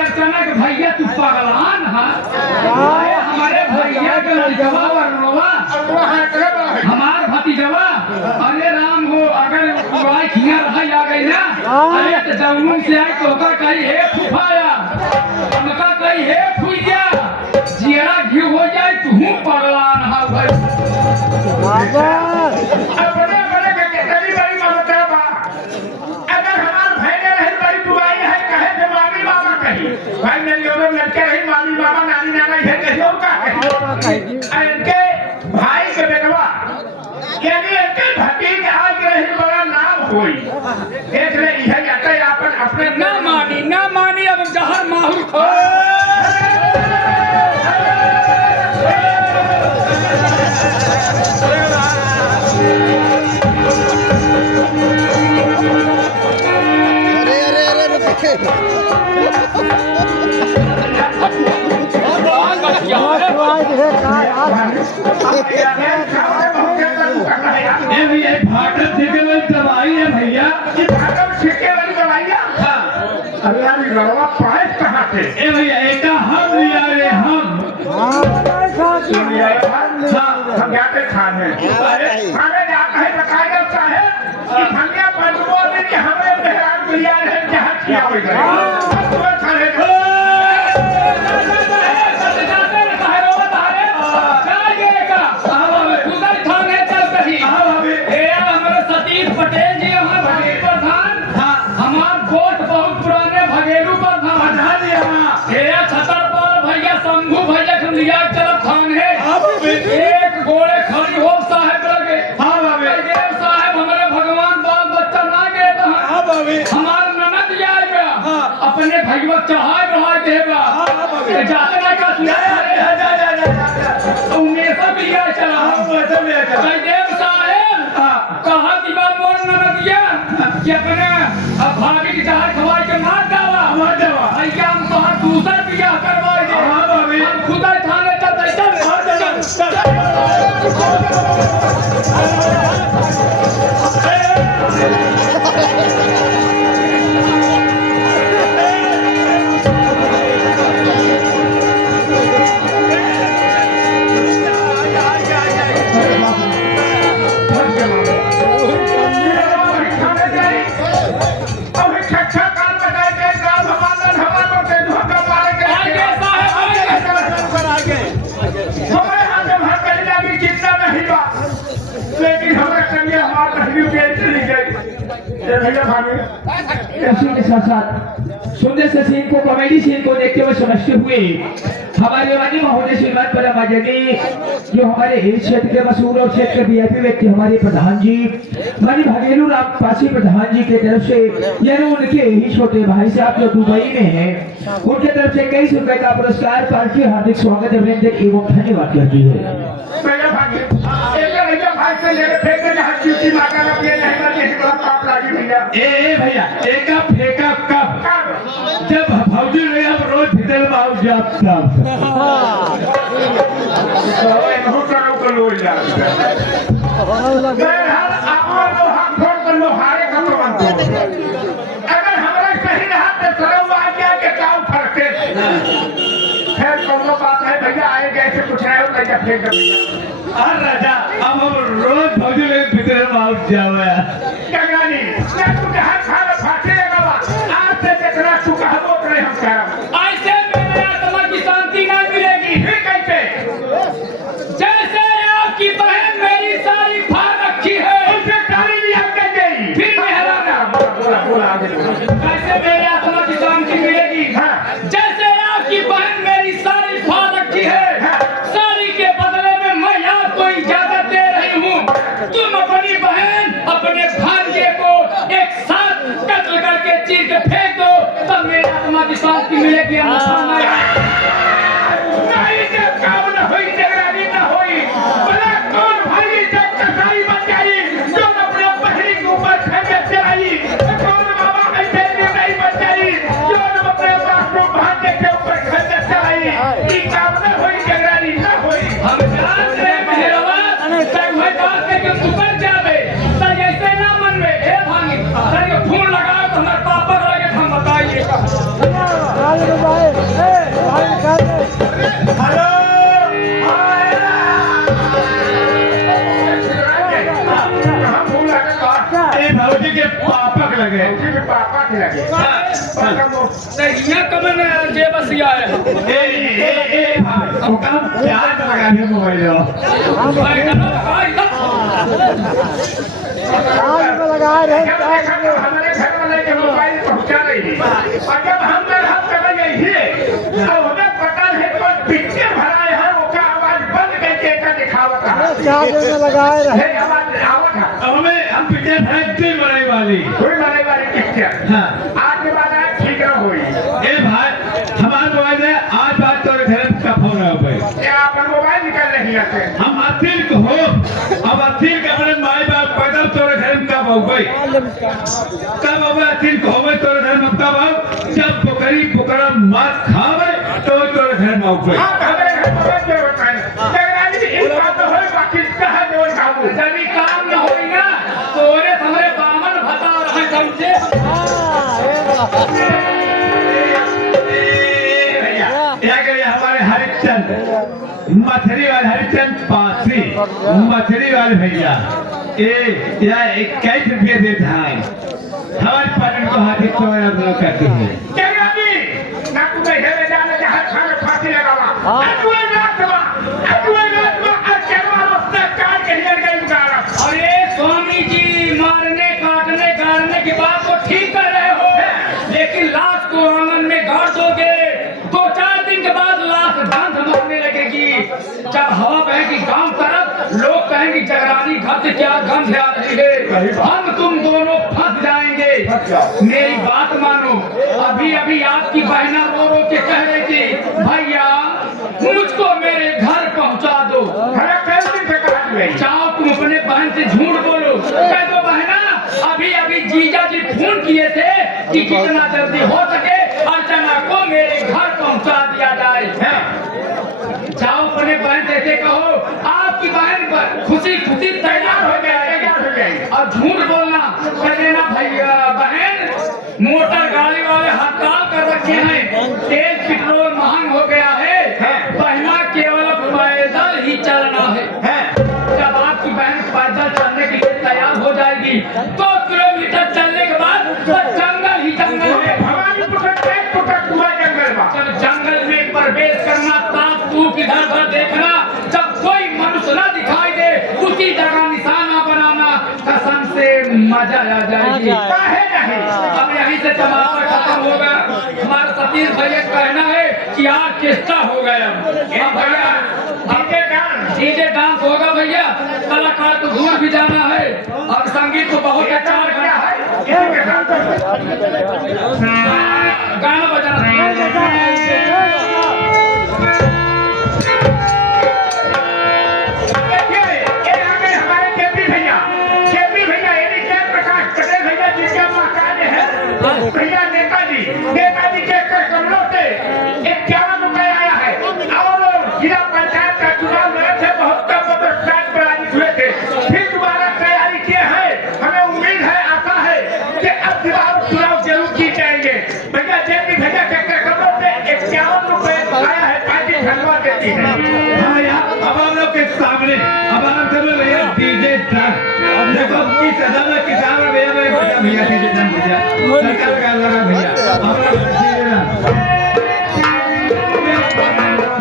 अचानक भैया तू पगलान हमारे भैया के लड़कवा वरनवा हमार भतीजवा अरे राम हो अगर वाई खिया रहा आ गई ना अरे तो जमुन से आई तो का कही हे फुफाया हमका कही हे फुइया जियरा घी हो जाए तू पगलान हा भाई अपने बड़े के कितनी बड़ी ममता बा अगर हमार भाई ने रही बड़ी दुआई है कहे थे मामी बाबा कही भाई मेरी ओर लड़के रही मामी बाबा नानी नाना है कहियो का कही इनके भाई के बेटवा यानी इनके भतीज आज रही बड़ा नाम होई देख ले यह जाते अपन अपने ना मानी अब जहर माहौल खो दवाई है भैया छिके वाली दवाइयाँ अरे यार लड़वा पाइप कहाँ थे ए भैया एक हम लिया रे हम हम जाते खाने खाने जाता है बताया जाता है कि भंगिया पंचमो दिन के हमें मेहरान मिलिया है जहाँ किया हुई है खाने पटेल जी हमारे भगेलू प्रधान हमार कोट बहुत पुराने भगेलू प्रधान छतरपाल भैया शंभू भैया लिया चल खान है एक गोड़े खड़ी हो साहेब लगे साहेब हमारे भगवान बाल बच्चा ना गए हमार ननद जाएगा अपने भगवा चढ़ाए बढ़ा देगा जाते ना का उमेशा लिया चला देव साहेब कहा कि बात मोर ननदिया कि अपने भाभी की जहाज खवाई के मार डाला भैया हम तो दूसरा बियाह करवाए हम खुदा थाने तक के साथ साथ सुंदर से सीन को कॉमेडी सीन को देखते हुए समझते हुए हमारे माननीय महोदय श्रीमान परमाजनी जो हमारे हिल क्षेत्र के मशहूर और क्षेत्र के वीआईपी व्यक्ति हमारे प्रधान जी माननीय भगेलू राम पासी प्रधान जी के तरफ से यानी उनके ही छोटे भाई साहब जो दुबई में हैं उनके तरफ से कई रुपए का पुरस्कार पार्टी हार्दिक स्वागत अभिनंदन एवं धन्यवाद करती है। भैया एक फेंका कब जब भौजी रहे हम रोज भीतर बाहर जाप अगर हमारा कहीं रहा तो सरव आ गया के काम फरते फिर कोनो बात है भैया आए गए से कुछ रहे हो कैसे फेंक कर भैया राजा अब हम रोज भौजी रहे भीतर बाहर जावे कंगाली मैं तुझे हर खाना फाटे लगा आज से जितना चुका है वो उतना हम कह ऐसे मेरे आत्मा की शांति ना मिलेगी फिर कैसे जैसे आपकी बहन मेरी सारी फाड़ रखी है उनसे ताली भी हम कह गई फिर मेहराना बोला कैसे मेरे आत्मा की शांति मिलेगी जैसे आपकी बहन मेरी सारी फाड़ रखी है सारी के बदले में मैं आपको इजाजत दे रही हूँ तुम अपनी बहन अपने भांजे को एक साथ कत्ल करके चीर के फेंक दो तब मेरी आत्मा की शांति मिलेगी नहीं जब काम न हुई जगरानी न हुई भला कौन भाई जब कसाई बच गई जो अपने बहनी के ऊपर खंजर चलाई कौन बाबा ऐसे नहीं बच गई जो अपने बाप को भांजे के ऊपर खंजर चलाई ये काम न हुई जगरानी न हुई हम जान रहे मेहरवा तक भाई बात के ऊपर जावे तब ऐसे ना मन में ए भांगी तब फोन लगाओ तो हमारे पापा लगे हम बताइए बात लगे ये कमन जे बस आया अब काम क्या लगाने मोबाइल हो हमारे घर वाले के मोबाइल पहुंचा रही और जब हम चले गए थे तो हमें पता नहीं कोई पिक्चर भराए हैं उसका आवाज बंद करके का दिखावत लगाए रहे आवाज आवत है हमें हम पिक्चर फैक्ट्री बनाई वाली कोई बनाई वाली पिक्चर हाँ आज के बाद आज ठीक न हुई ए भाई हमारा मोबाइल है आज बात तो घर का फोन है भाई क्या अपन मोबाइल निकल रही है हम अतिल को हो अब अतिल का अपने माई बाप पैदल तोरे घर में कब हो गई कब अब अतिल को हो तोरे घर में कब आओ जब पोखरी पोखरा मात खावे तो तोरे घर में हो गई हाँ हमारे घर मोबाइल जो होता है टेक्नोलॉजी इस बात तो है बाकी कहा जो खाऊ जब भी काम न होई ना तोरे हमरे बामन बता रहे समझे हमारे हरिचंद मथुरी वाले हरिचंद पासी मथुरी वाले भैया इक्कीस रुपये देता है हमारे पटन को हाथी तो करती है टेक्नोलॉजी ना तू कहे रे जाने के हाथ खाने फांसी लगावा अटुए नाचवा उसने काट के हिल गई उतारा अरे स्वामी जी मारने काटने गाड़ने की बात तो ठीक कर रहे हो लेकिन लाश को आंगन में गाड़ दोगे 2-4 दिन के बाद लाश गंध मारने लगेगी जब हवा बहेगी गांव तरफ लोग कहेंगे जगरानी घर से क्या गंध आ रही है हम तुम दोनों फंस जाएंगे मेरी बात मानो अभी अभी आपकी बहना रो रो के कह रही थी भैया मुझको मेरे घर पहुंचा दो हमें कल दिन से कहा गई चाहो तुम अपने बहन से झूठ बोलो कह दो बहना अभी अभी जीजा जी फोन किए थे कि कितना जल्दी हो सके अर्चना को मेरे घर पहुंचा दिया जाए जाओ अपने बहन से ऐसे कहो आपकी बहन खुशी खुशी तैयार हो जाएगी और झूठ बोलना कह देना भैया बहन मोटर गाड़ी वाले हड़ताल कर रखे हैं तेल पेट्रोल महंग हो गया है बहना केवल पैदल ही चलना है जब आपकी बहन पैदल चलने के लिए तैयार हो जाएगी 2 किलोमीटर चलने के बाद तो जंगल ही जंगल है जब जंगल में प्रवेश करना ताक तूक इधर उधर देखना जब कोई मनुष्य न दिखाई दे उसी जगह निशाना बनाना कसम से मजा आ जाएगी अब यहीं से तमाशा खत्म होगा हमारा सतीश भैया कहना है कि ऑर्केस्ट्रा हो गया भैया डीजे डांस होगा भैया कलाकार को दूर भी जाना है और संगीत को बहुत अच्छा गाना बजाना भैया नेताजी के कमलों से 51 रुपए आया है और जिला पंचायत का चुनाव लड़े थे बहुत कम वोट पराजित हुए थे फिर दोबारा तैयारी किए हैं हमें उम्मीद है आशा है कि अब चुनाव जरूर जीत जाएंगे भैया जेपी भैया के कमलों से 51 रुपए आया है पार्टी धन्यवाद देती है अब हम लोग के सामने अब आप सब लोग भैया डीजे देखो किस अदालत किसान भैया भैया डीजे भैया सरकार का लगा भैया